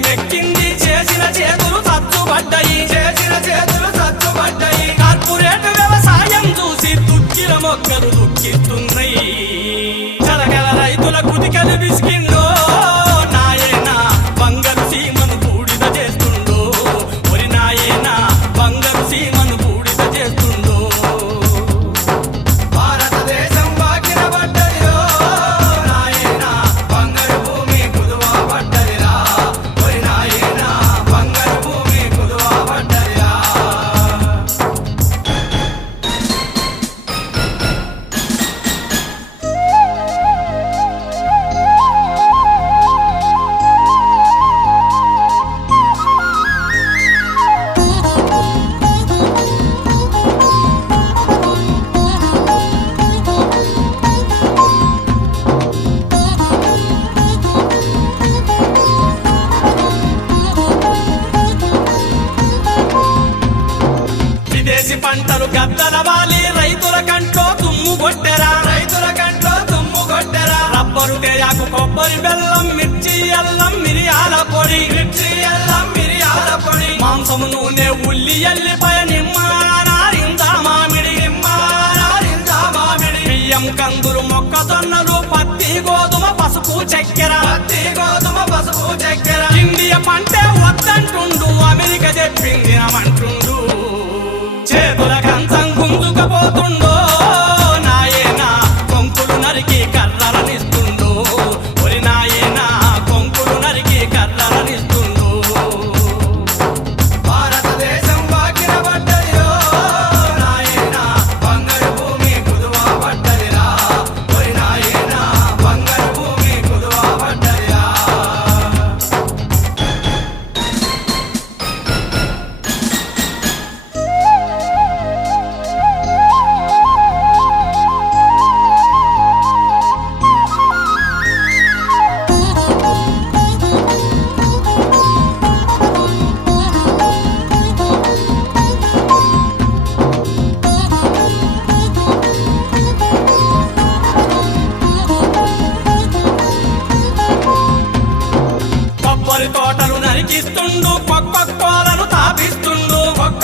మెక్కింది చేసిన చేతులు తచ్చుబడ్డాయి చేసిన చేతులు తచ్చుబడ్డాయి కార్పొరేట్ వ్యవసాయం చూసి దుక్కిల మొక్కలు దుఃఖిస్తుంది రబ్బరు కొబ్బరి బెల్లం మిర్చి అల్లం మిరియాల పొడి. మిర్చి అల్లం మిరియాల పొడి. మాంసము నూనె ఉల్లి ఎల్లిపాయ నిమ్మ నారింజ మామిడి. నారింజ మామిడి. బియ్యం కందులు మొక్కజొన్నలు పత్తి గోధుమ పసుపు చక్కెర. పత్తి గోధుమ పసుపు చక్కెర. కొబ్బరి తోటలు నరికిస్తుండు కొక్క కోలను తాపిస్తుండు ఒక్క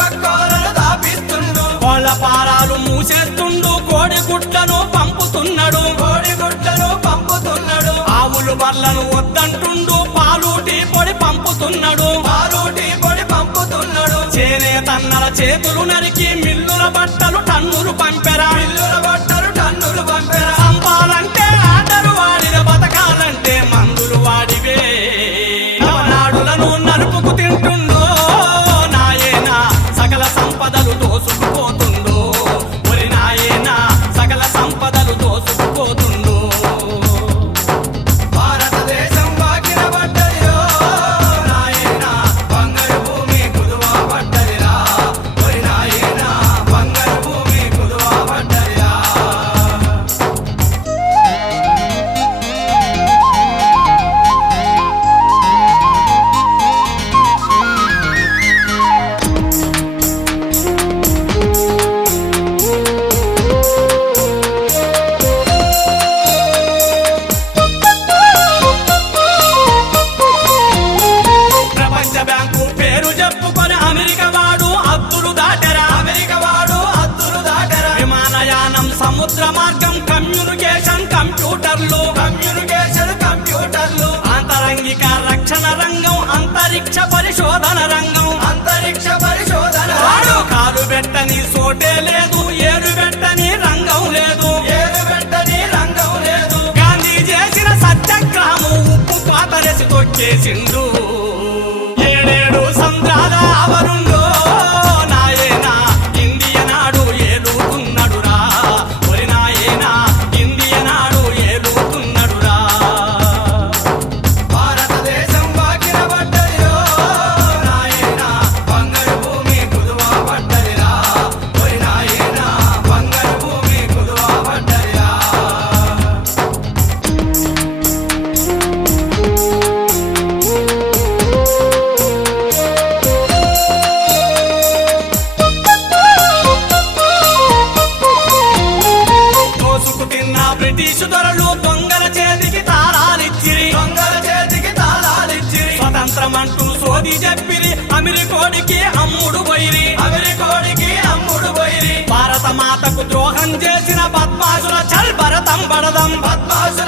తాపిస్తుండు. కోళ్ళ పారాలు మూసేస్తుండు కోడి గుడ్లను పంపుతున్నాడు కోడి గుడ్లను పంపుతున్నాడు. ఆవులు బర్లను వద్దంటుండు పాలూటి పొడి పంపుతున్నాడు టీ పొడి పంపుతున్నాడు. చేనే తన్నల చేతులు నరికి మిల్లుల బట్టలు టన్నులు పంపెరా మిల్లుల అంతరంగిక రక్షణ రంగం అంతరిక్ష పరిశోధన రంగం. అంతరిక్ష పరిశోధన వాడు కాలు పెట్టని సోటే లేదు ఏడు పెట్టని రంగం లేదు. ఏడు వెంటనే రంగం లేదు. గాంధీ చేసిన సత్యాగ్రహము ఉప్పు పాతరేసి తొక్కేసిండు Karadan batmaz